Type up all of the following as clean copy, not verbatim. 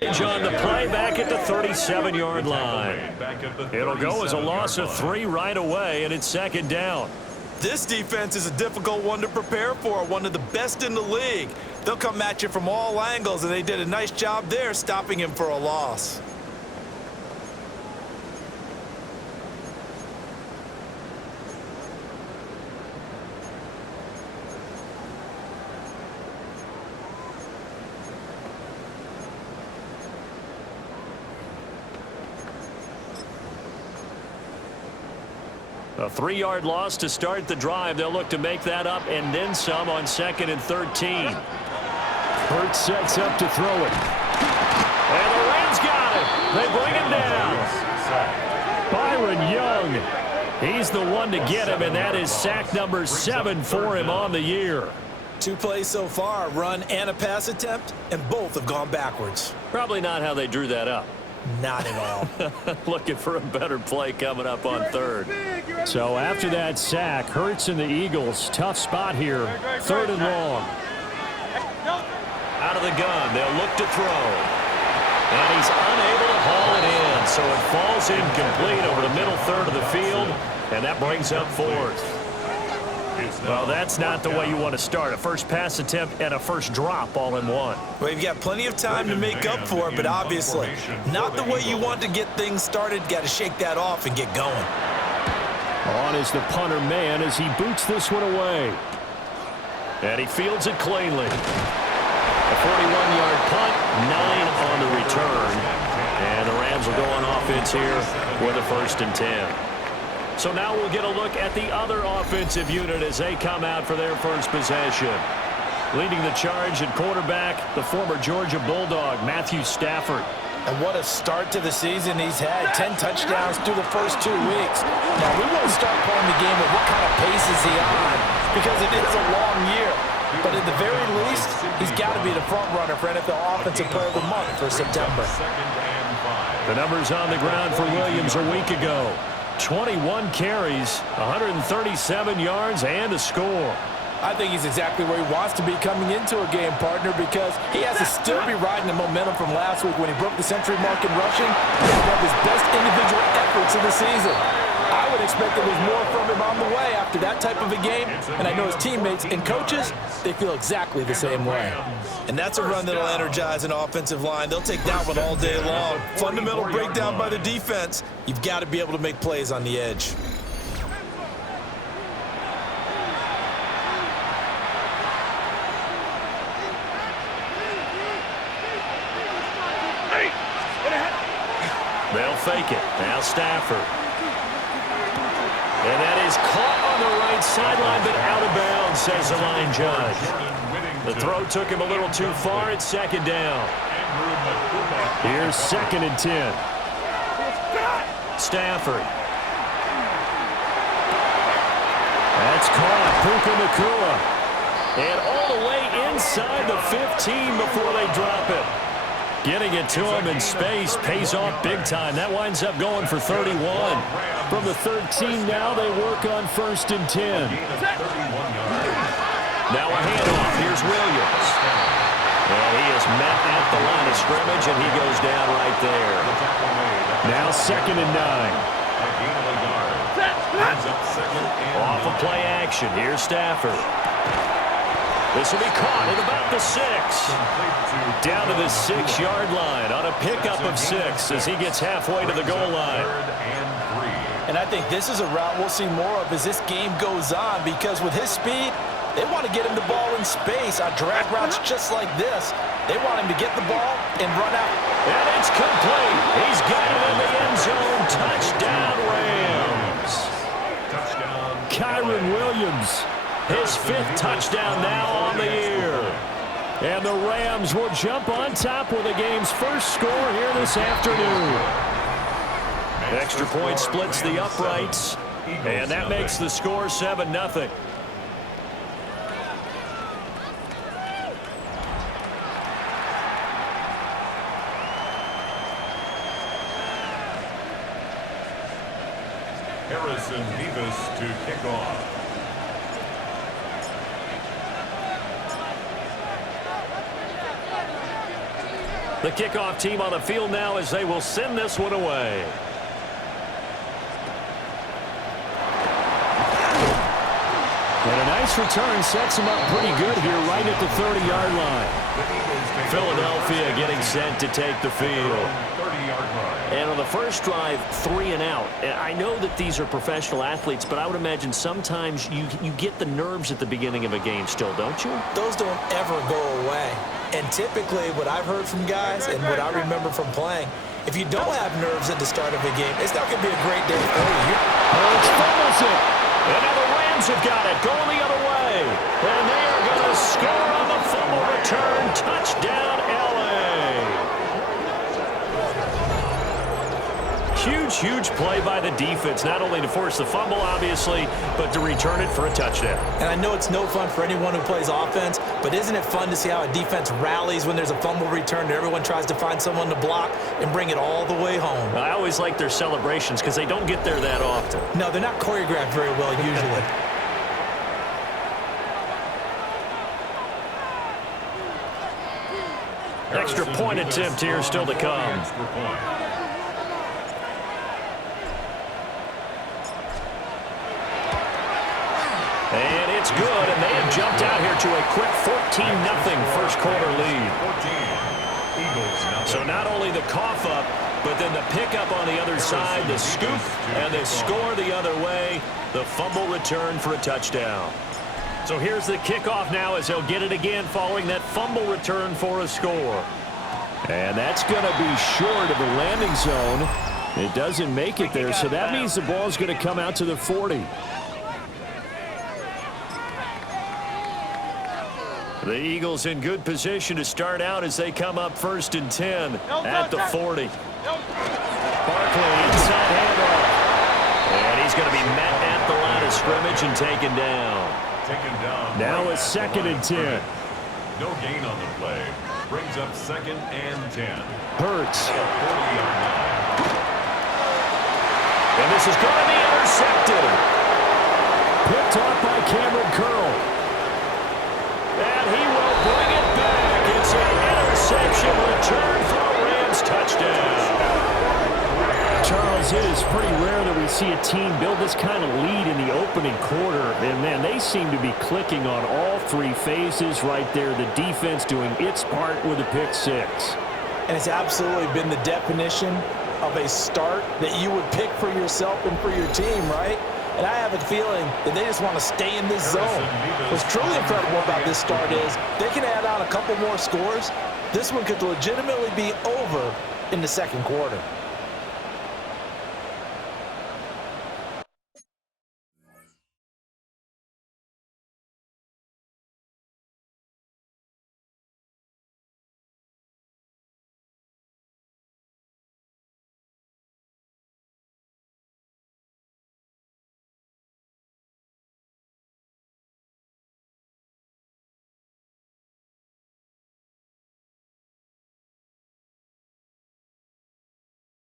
On the play back at the 37-yard line. It'll go as a loss of 3 right away, and it's second down. This defense is a difficult one to prepare for, one of the best in the league. They'll come at you from all angles, and they did a nice job there stopping him for a loss. A 3-yard loss to start the drive. They'll look to make that up and then some on 2nd and 13. Hurts sets up to throw it. And the Rams got it. They bring him down. Byron Young. He's the one to get him, and that is sack number 7 for him on the year. 2 plays so far, a run and a pass attempt, and both have gone backwards. Probably not how they drew that up. Not at all. Looking for a better play coming up on 3rd. So after that sack, Hurts and the Eagles, tough spot here. 3rd and long. Out of the gun, they'll look to throw. And he's unable to haul it in, so it falls incomplete over the middle third of the field, and that brings up 4th. Well, that's not the way you want to start. A first pass attempt and a first drop all in one. Well, you've got plenty of time to make up for it, but obviously not the way you want to get things started. Got to shake that off and get going. On is the punter man as he boots this one away. And he fields it cleanly. A 41-yard punt, 9 on the return. And the Rams will go on offense here with a 1st and 10. So now we'll get a look at the other offensive unit as they come out for their first possession. Leading the charge at quarterback, the former Georgia Bulldog, Matthew Stafford. And what a start to the season he's had. 10 touchdowns through the first 2 weeks. Now, we won't start playing the game of what kind of pace is he on, because it is a long year. But at the very least, he's got to be the front runner for NFL Offensive Player of the Month for September. The numbers on the ground for Williams a week ago. 21 carries, 137 yards, and a score. I think he's exactly where he wants to be coming into a game, partner, because he has to still be riding the momentum from last week when he broke the century mark in rushing. He had one of his best individual efforts of the season. I would expect there was more from him on the way after that type of a game, and I know his teammates and coaches, they feel exactly the same way. And that's a run that'll energize an offensive line. They'll take that one all day long. Fundamental breakdown by the defense. You've got to be able to make plays on the edge. They'll fake it. Now Stafford. And that is caught on the right sideline, but out of bounds, says the line judge. The throw took him a little too far. It's 2nd down. Here's 2nd and 10. Stafford. That's caught. Puka Nacua. And all the way inside the 15 before they drop it. Getting it to him in space pays off big time. That winds up going for 31. From the 13 now, they work on 1st and 10. Now a handoff. Here's Williams. And he is met at the line of scrimmage, and he goes down right there. Now 2nd and 9. Off of play action. Here's Stafford. This will be caught at about the 6. Down to the 6-yard line on a pickup of 6 as he gets halfway to the goal line. And I think this is a route we'll see more of as this game goes on, because with his speed, they want to get him the ball in space on drag routes just like this. They want him to get the ball and run out. And it's complete. He's got it in the end zone. Touchdown, Rams. Kyron Williams. His 5th touchdown now on the year. And the Rams will jump on top with the game's first score here this afternoon. Extra point splits the uprights, and that makes the score 7-0. Harrison Davis to kick off. The kickoff team on the field now as they will send this one away. And a nice return sets him up pretty good here right at the 30-yard line. Philadelphia getting set to take the field. 30-yard line. And on the first drive, 3 and out. I know that these are professional athletes, but I would imagine sometimes you get the nerves at the beginning of a game still, don't you? Those don't ever go away. And typically what I've heard from guys and what I remember from playing, if you don't have nerves at the start of a game, it's not going to be a great day for you. Hurts fumbles it. And now the Rams have got it, going the other way. And they are going to score on the fumble return. Touchdown, L.A. Huge play by the defense, not only to force the fumble, obviously, but to return it for a touchdown. And I know it's no fun for anyone who plays offense, but isn't it fun to see how a defense rallies when there's a fumble return and everyone tries to find someone to block and bring it all the way home? I always like their celebrations because they don't get there that often. No, they're not choreographed very well usually. Extra point attempt here still to come. And it's good, and they have jumped out here to a quick 14-0 first quarter lead. So not only the cough up, but then the pickup on the other side, the scoop, and the score the other way, the fumble return for a touchdown. So here's the kickoff now as they'll get it again following that fumble return for a score. And that's going to be short of the landing zone. It doesn't make it there, so that means the ball's going to come out to the 40. The Eagles in good position to start out as they come up 1st and 10 at the 40. Barkley inside handoff. And he's going to be met at the line of scrimmage and taken down. Now a 2nd and 10. No gain on the play. Brings up 2nd and 10. Hurts. 40-yard line. And this is going to be intercepted. Picked off by Cameron Curl. And he will bring it back. It's an interception return for a Rams touchdown. Charles, it is pretty rare that we see a team build this kind of lead in the opening quarter. And, man, they seem to be clicking on all 3 phases right there. The defense doing its part with a pick 6. And it's absolutely been the definition of a start that you would pick for yourself and for your team, right? And I have a feeling that they just want to stay in this zone. What's truly incredible about this start is they can add on a couple more scores. This one could legitimately be over in the 2nd quarter.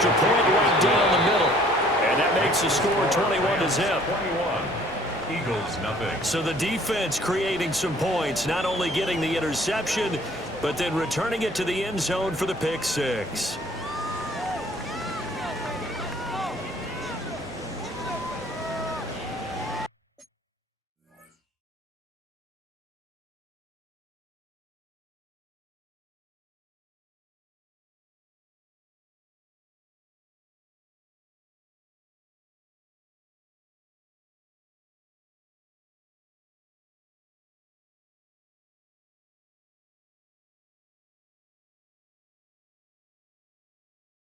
extra point right down the middle. And that makes the score 21-0. 21. Eagles, nothing. So the defense creating some points, not only getting the interception, but then returning it to the end zone for the pick six.